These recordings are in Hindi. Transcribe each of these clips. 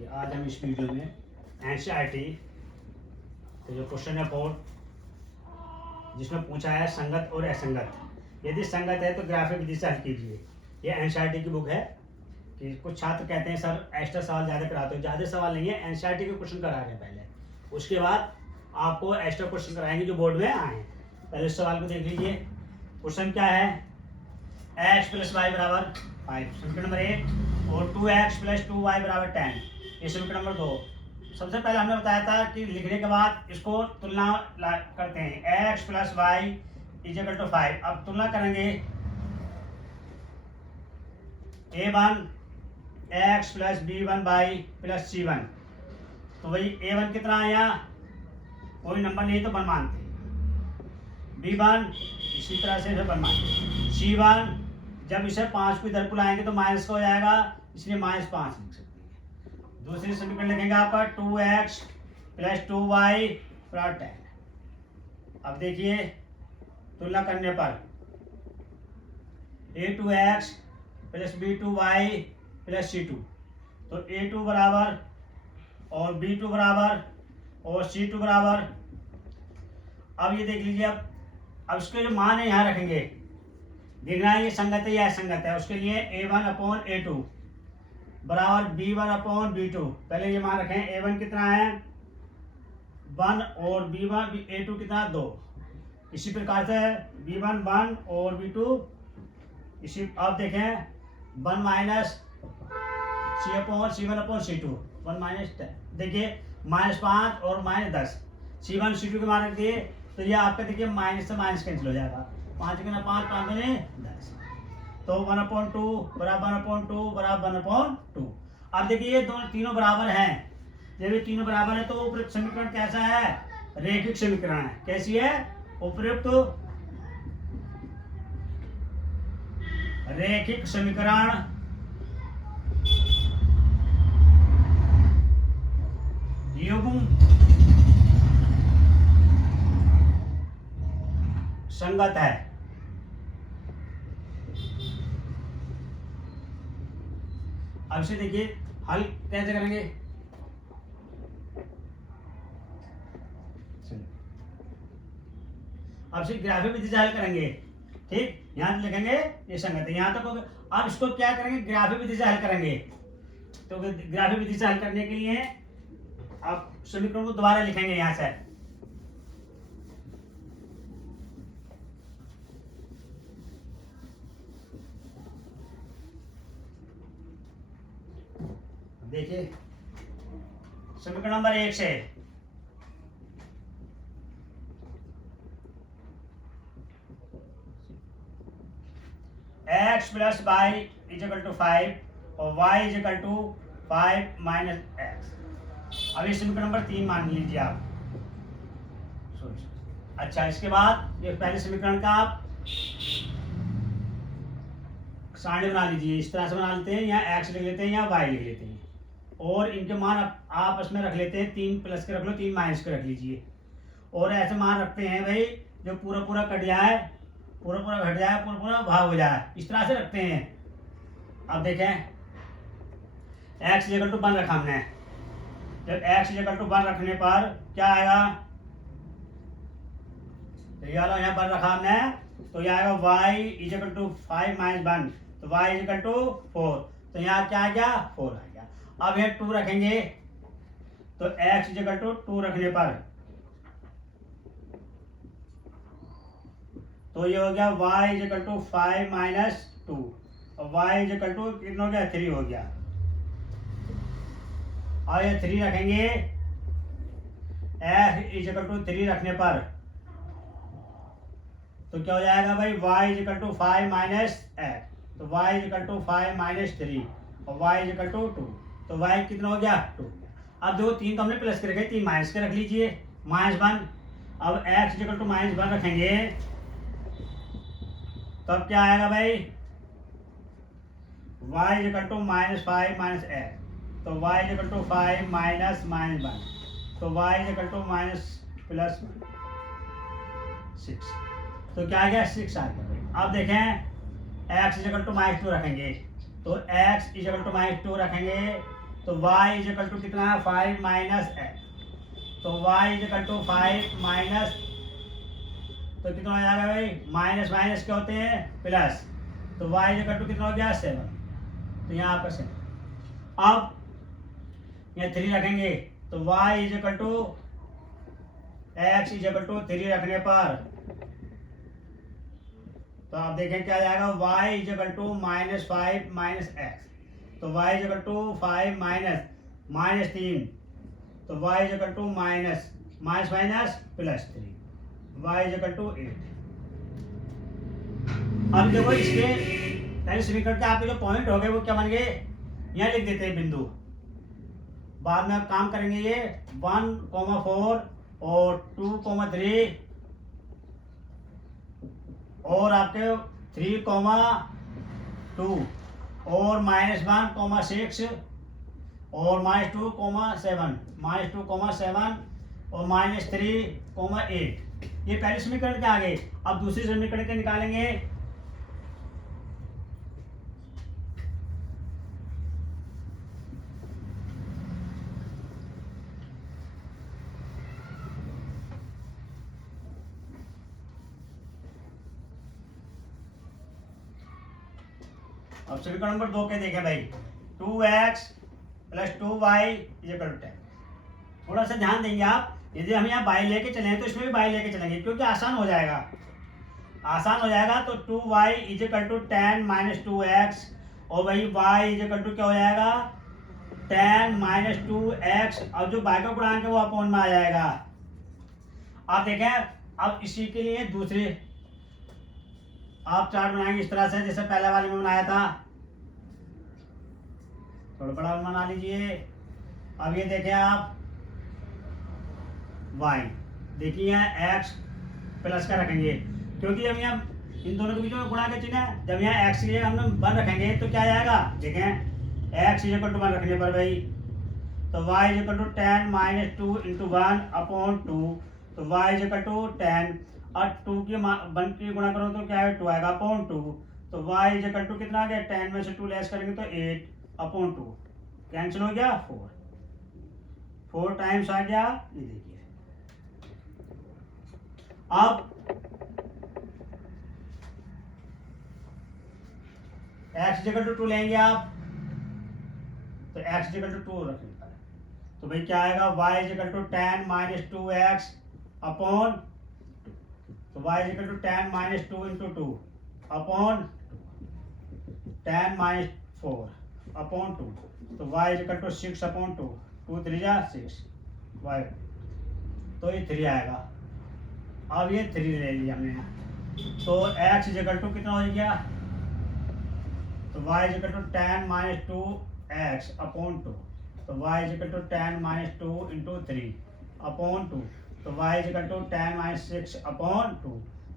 कि आज हम इस वीडियो में एनसीईआरटी के जो क्वेश्चन है बोर्ड जिसमें पूछा है संगत और असंगत, यदि संगत है तो ग्राफिक विधि से हल कीजिए। ये एनसीईआरटी की बुक है कि कुछ छात्र कहते हैं सर एक्स्ट्रा सवाल ज़्यादा कराते हो, ज़्यादा सवाल नहीं है, एनसीईआरटी के क्वेश्चन करा रहे हैं पहले, उसके बाद आपको एक्स्ट्रा क्वेश्चन कराएंगे जो बोर्ड में आए हैं। पहले इस सवाल को देख लीजिए। क्वेश्चन क्या है, x प्लस वाई बराबर 5 समीकरण नंबर 1 और 2x प्लस 2y बराबर 10 ये समीकरण नंबर 2। सबसे पहले हमने बताया था कि लिखने के बाद इसको तुलना करते हैं, x plus y equal to 5। अब तुलना करेंगे a1 x plus b1 by plus c1, तो भाई a1 कितना आया, कोई नंबर नहीं तो 1 मानते, b1 इसी तरह से वन मानते, c1 जब इसे 5 को इधर बुलाएंगे तो माइनस का हो जाएगा, इसलिए -5 लिख सकते हैं। दूसरी समीकरण लिखेंगे आपका 2x प्लस 2y बराबर 10। अब देखिए तुलना करने पर a2x plus b2y plus c2, तो a2 बराबर और b2 बराबर और c2 बराबर। अब ये देख लीजिए, अब इसके जो मान है यहाँ रखेंगे, देखना है ये संगत है या असंगत है। उसके लिए a1 अपॉन a2 बराबर b1 अपॉन b2। पहले ये मान रखें, a1 कितना है 1 और b1 a2 कितना 2। इसी प्रकार से b1 1 और b2 इसी। अब देखें 1 minus c1 upon c2 1 minus 10, देखिए -5 और -10 c1 c2 के मान रख दिए, तो ये आपका देखिए माइनस से माइनस कैंसिल हो जाएगा, 5 गुना 5 5 गुने 10, तो 1/2 बराबर 1/2 बराबर 1/2। अब देखिए ये दोनों तीनों बराबर हैं, जब ये तीनों बराबर है तो उपयुक्त समीकरण कैसा है, रैखिक समीकरण है। कैसी है, उपयुक्त रैखिक समीकरण युग्म संगत है। अब से देखिए हल कैसे करेंगे, अब से ग्राफिक विधि से हल करेंगे। ठीक, यहां लिखेंगे ये संगत है, यहां तक तो। अब इसको क्या करेंगे, ग्राफिक विधि से हल करेंगे। तो ग्राफिक विधि से हल करने के लिए अब समीकरण को दोबारा लिखेंगे यहां से। देखिए समीकरण नंबर 1 से x plus y equal to 5 और y equal to 5 minus x। अब ये समीकरण नंबर 3 मान लीजिए आप। अच्छा, इसके बाद ये पहले समीकरण का आप सारणी बना लीजिए, इस तरह से बना लेते हैं, या x लिख लेते हैं या y लिख लेते हैं, और इनके मान आपस में रख लेते हैं, 3 प्लस के रख लो, 3 माइनस के रख लीजिए, और ऐसे मान रखते हैं भाई जो पूरा पूरा कट जाए, पूरा पूरा घट जाए, पूरा पूरा भाग हो जाए, इस तरह से रखते हैं। अब देखें x इक्वल टू 1 रखा हमने, जब x इक्वल टू 1 रखने पर क्या आएगा, तो ये वाला यहाँ 1 रखा हमने, तो यह आएगा y इक्वल टू 5 माइनस 1, तो y इक्वल टू 4, तो यहाँ क्या आ गया 4 आ गया। अब यहाँ 2 रखेंगे, तो x इक्वल टू 2 रखने पर तो ये हो गया y इक्वल टू 5 माइनस 2, और y इक्वल टू कितना हो गया 3 हो गया। और ये 3 रखेंगे, x इक्वल टू 3 रखने पर तो क्या हो जाएगा भाई, y equal to 5 minus x, तो y इक्वल टू 5 माइनस 3 और y इक्वल टू 2, तो y कितना हो गया 2। अब देखो 3 तो हमने प्लस के रखे, 3 माइनस के रख लीजिए, -1। अब x इक्वल टू -1 रखेंगे, तो अब क्या आएगा भाई, y equal to -5 minus x, तो y इक्वल टू 5 माइनस -1, तो y इक्वल टू प्लस 6, तो क्या आ गया 6 आ गया। अब देखें x इक्वल टू -2 रखेंगे, तो x इक्वल टू -2 रखेंगे, तो y इज इक्वल टू कितना है 5 माइनस एक्स। तो y is equal to 5 minus, तो कितना हो जाएगा भाई, माइनस माइनस क्या होते हैं प्लस, तो y इज इक्वल टू कितना हो गया 7। तो यहाँ आपका 7। अब यहाँ 3 रखेंगे तो y is equal to x is equal to 3 रखने पर, तो आप देखें क्या जाएगा, y is equal to minus 5 minus x. तो y is equal to 5 minus minus 3, तो y is equal to minus minus minus plus 3, y is equal to 8। अब देखो इसके पहले समीकरण के आपके जो पॉइंट हो गए वो क्या बन गए, यहाँ लिख देते हैं बिंदु, बाद में आप काम करेंगे ये 1,4 और 2,3 और आपके 3,2 और -1,6 और -2,7 और -3,8। ये पहले समीकरण के आ गए। अब दूसरी समीकरण के निकालेंगे। अब समीकरण नंबर 2 के देखें भाई, 2x plus 2y is equal to 10। थोड़ा सा ध्यान देंगे आप, यदि हम यहाँ बाई लेके चलें तो इसमें भी बाई लेके चलेंगे क्योंकि आसान हो जाएगा, आसान हो जाएगा। तो 2y is equal to 10 minus 2x और वही y इज इक्वल टू क्या हो जाएगा 10 माइनस 2x, और जो y का गुणांक है वो अपॉन में आ जाएगा। आप देखें अब इसी के लिए दूसरे आप चार्ट बनाएंगे इस तरह से जैसे पहले वाले में बनाया था, थोड़ा बड़ा बना लीजिए। अब ये देखें आप y, देखिए x प्लस का रखेंगे क्योंकि हम यहाँ इन दोनों के बीच में गुणा का चिन्ह है, जब यहाँ x के लिए हम 1 रखेंगे तो क्या आएगा, देखें x इज इक्वल टू 1 रखने पर भाई, तो y is equal to 10 minus 2 into 1 upon 2, तो y इज इक्वल टू 10 और 2 की 1 की गुणा करो तो क्या है 2 आएगा अपॉन 2, तो y इज इक्वल टू कितना आ गया 10 में से 2 लेस करेंगे तो 8 अपॉन 2 कैंसिल हो गया 4 टाइम्स आ गया। ये देखिए अब x इक्वल टू 2 लेंगे आप, तो x इक्वल टू 2 रखेंगे तो भाई क्या आएगा y equal to 10 minus 2x upon, तो y equal to 10 minus 2 into 2 upon 10 minus 4 upon 2, तो y इक्वल टू 6 अपॉन 2, 2 3 जा 6 y, तो ये 3 आएगा। अब ये 3 ले लिया हमने यहाँ, तो x इक्वल टू कितना हो गया, तो y equal to 10 minus 2x upon 2, तो y equal to 10 minus 2 into 3 upon 2, तो y equal to 10 minus 6 upon 2,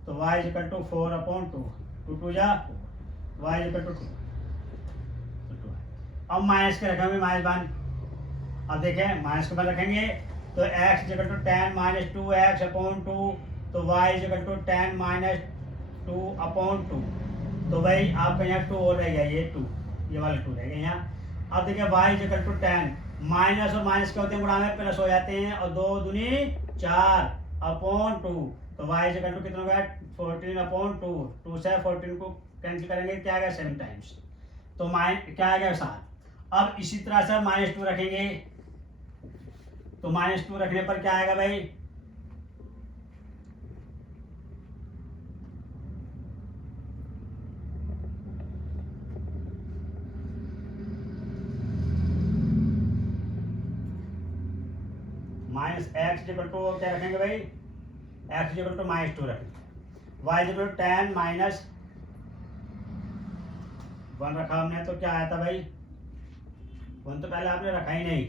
तो y इक्वल टू 4 अपॉन 2, 2 2 जा 4, y इक्वल टू 2। अब माइनस के रखेंगे -1, अब देखें माइनस के बाद रखेंगे तो x equal to 10 minus 2x upon 2, तो y equal to 10 minus 2 upon 2, तो भाई आपका यहाँ 2 और रह गया, ये 2, ये वाला 2 रह गया यहाँ। अब देखिए y इक्वल टू 10, माइनस और माइनस क्या होते हैं गुणा में प्लस हो जाते हैं, और 2 दूनी 4 अपॉन 2, तो y इक्वल टू कितना हो गया 14 अपॉन 2, 2 से 14 को कैंसिल करेंगे क्या आएगा 7 टाइम्स, तो क्या आएगा 7। अब इसी तरह से -2 रखेंगे, तो -2 रखने पर क्या आएगा भाई, x इक्वल टू क्या रखेंगे भाई, x इक्वल टू -2 रखेंगे, y इक्वल टू 10 माइनस 1 रखा हमने, तो क्या आया था भाई 1 तो पहले आपने रखा ही नहीं,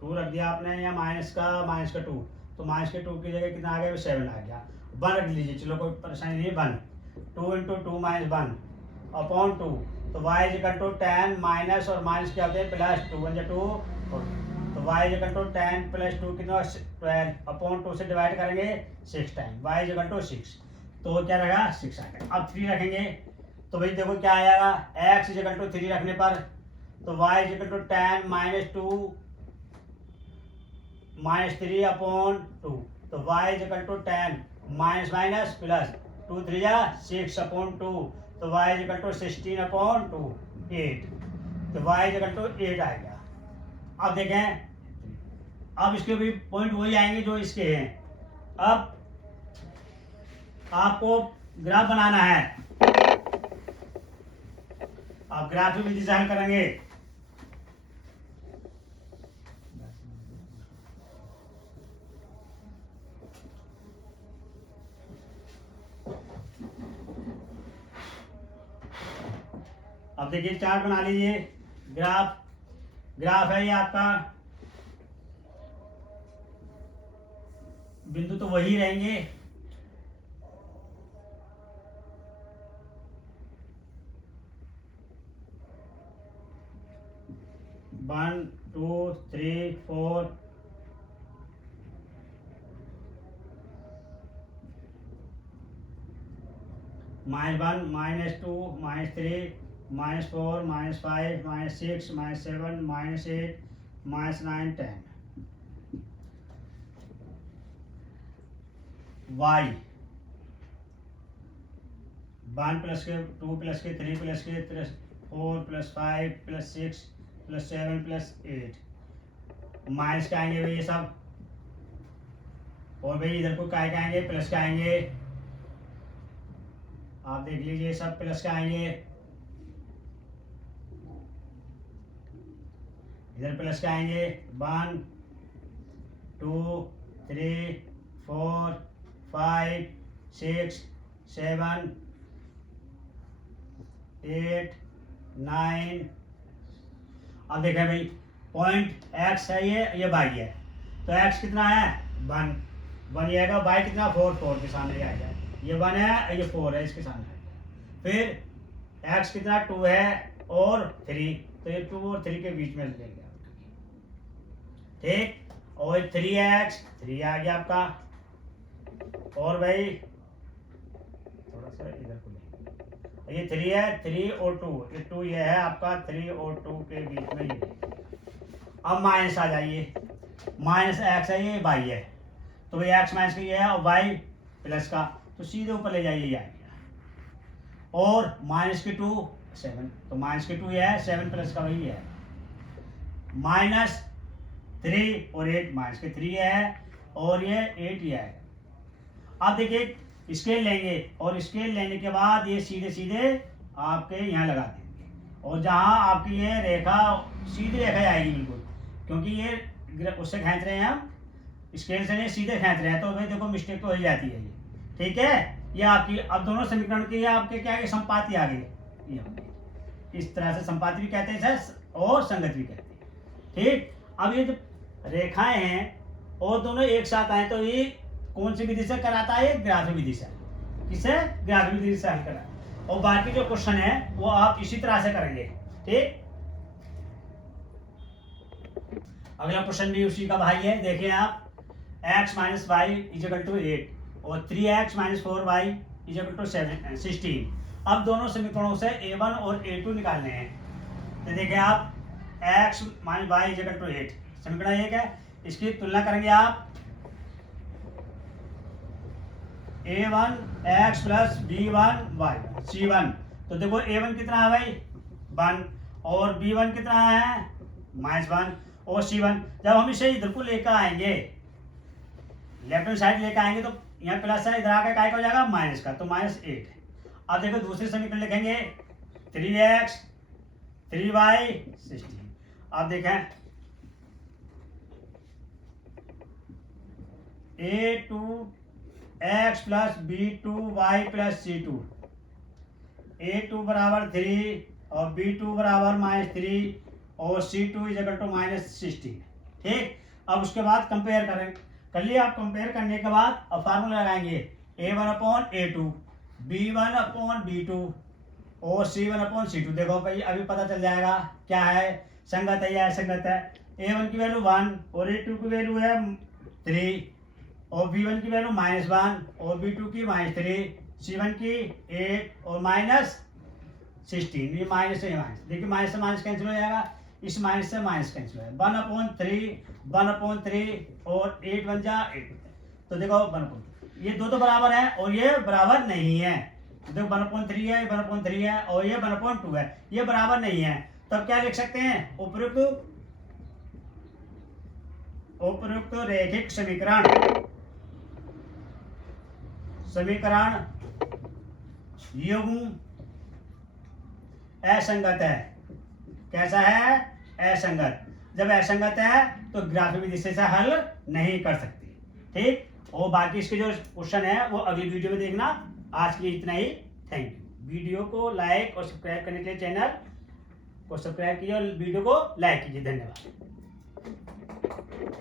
2 रख दिया आपने, या माइनस का 2, तो माइनस के 2 की जगह कितना आ गया 7 आ गया, 1 रख लीजिए, चलो कोई परेशानी नहीं, 1 2 इंटू 2 माइनस 1 अपॉन 2, तो y इक्वल टू 10 माइनस और माइनस क्या होते हैं प्लस 2 1 2, तो y इक्वल टू 10 प्लस 2 कितना 12 अपॉन 2 से डिवाइड करेंगे 6 टाइम, y इक्वल टू 6, तो क्या रहेगा 6 आ गया। अब 3 रखेंगे, तो भाई देखो क्या आएगा x इक्वल टू 3 रखने पर, तो y is equal to 10 minus 2 minus 3 upon 2। तो y is equal to 10 minus minus plus 2 3 जा 6 अपॉन 2। तो y is equal to 16 upon 2 8। तो y इज इक्वल टू 8 आ गया। अब देखें, अब इसके भी पॉइंट वही आएंगे जो इसके हैं। अब आपको ग्राफ बनाना है, आप ग्राफ विधि से हल करेंगे। अब देखिए चार्ट बना लीजिए। ग्राफ है ये आपका, बिंदु तो वही रहेंगे। One two three four, -1 -2 -3 -4 -5 -6 -7 -8 -9 10। y 1 plus के 2 प्लस के 3 प्लस के 4 plus 5 plus 6 plus 7 plus 8 minus का आएंगे भाई ये सब, और भाई इधर को काय का आएंगे प्लस का आएंगे। आप देख लीजिए सब प्लस का आएंगे, इधर प्लस का आएंगे 1 2 3 4 5 6 7 8 9। अब देखें भाई पॉइंट x है, ये y है। तो x कितना है 1 1 ये आएगा, y कितना 4 4 के सामने आएगा। ये 1 है, ये 4 है, इसके सामने। फिर x कितना 2 है और 3, तो ये 2 और 3 के बीच में ले गया, ठीक। और 3x 3 आ गया आपका, और भाई थोड़ा सा इधर को लेंगे, ये 3 है, 3 और 2, ये 2 ये है आपका, 3 और 2 के बीच में ये। अब माइनस आ जाइए, माइनस x है, ये y है, तो ये x माइनस का ये है और y प्लस का, तो सीधे ऊपर ले जाइए ये आ गया। और माइनस के 2 7, तो माइनस के 2 ये है, 7 प्लस का वही है। -3 और 8, माइनस के 3 है और ये 8 ही है। अब देखिए स्केल लेंगे, और स्केल लेने के बाद ये सीधे सीधे आपके यहाँ लगा देंगे, और जहाँ आपकी ये रेखा सीधी रेखा आएगी बिल्कुल, क्योंकि ये उससे खींच रहे हैं हम, स्केल से नहीं सीधे खींच रहे हैं, तो भाई देखो मिस्टेक तो हो जाती है ये, ठीक है। ये आपकी अब दोनों समीकरण के आपके क्या है, संपाति आ गई, ये इस तरह से संपाति भी कहते हैं और संगत भी कहते हैं, ठीक। अब ये जो रेखाएं हैं और दोनों एक साथ आए, तो ये कौन सी विधि से कराता है, ग्राफी विधि से। किसे, ग्राफी विधि से हल करा। और बाकी जो क्वेश्चन है वो आप इसी तरह से करेंगे, ठीक। अगला क्वेश्चन भी उसी का भाई है, देखिए आप, x minus y is equal to 8 और 3x minus 4y is equal to 16। अब दोनों समीकरणों से a1 और a2 निकालने हैं। तो देखिए आप, x minus y is equal to 8 समीकरण एक है, इसकी तुलना करेंगे आप a1 x plus b1 y c1। तो देखो a1 कितना है भाई 1, और b1 कितना है -1, और c1 जब हम इसे इधर को लेकर आएंगे, लेफ्ट हैंड साइड लेकर आएंगे, तो यहाँ प्लस है, इधर आकर काय का हो जाएगा माइनस का, तो -8। अब देखो दूसरे समीकरण लिखेंगे 3x 3y 16। अब देखें a2x plus b2y plus c2, a2 बराबर 3 और b2 बराबर -3 और c2 इज इक्वल टू -16, ठीक। अब उसके बाद कंपेयर करें, कर लिया आप। कंपेयर करने के बाद अब फार्मूला लगाएंगे a1 upon a2, b1 upon b2 और c1 अपॉन c2। देखो भाई अभी पता चल जाएगा क्या है, संगत है या असंगत है। a1 की वैल्यू 1 और a2 की वैल्यू है 3 और b1 की वैल्यू -1 और b2 की -3, c1 की 8 और 16, ये माइनस से माइनस, देखिए माइनस से माइनस कैंसिल हो जाएगा, इस माइनस से माइनस कैंसिल हो जाएगा, 1/3 और 8 बन जा 8, तो देखो 1/3, ये दो तो बराबर है और ये बराबर नहीं है, देखो 1/3 है, 1/3 है और ये 1/2 है, ये बराबर नहीं है, तब क्या लिख सकते हैं, उपयुक्त रैखिक समीकरण युग्म असंगत है। कैसा है, असंगत, जब असंगत है तो ग्राफिक विधि से हल नहीं कर सकते, ठीक। और बाकी इसके जो क्वेश्चन है वो अगली वीडियो में देखना। आज के लिए इतना ही, थैंक यू। वीडियो को लाइक और सब्सक्राइब करने के लिए चैनल को सब्सक्राइब कीजिए और वीडियो को लाइक कीजिए, धन्यवाद।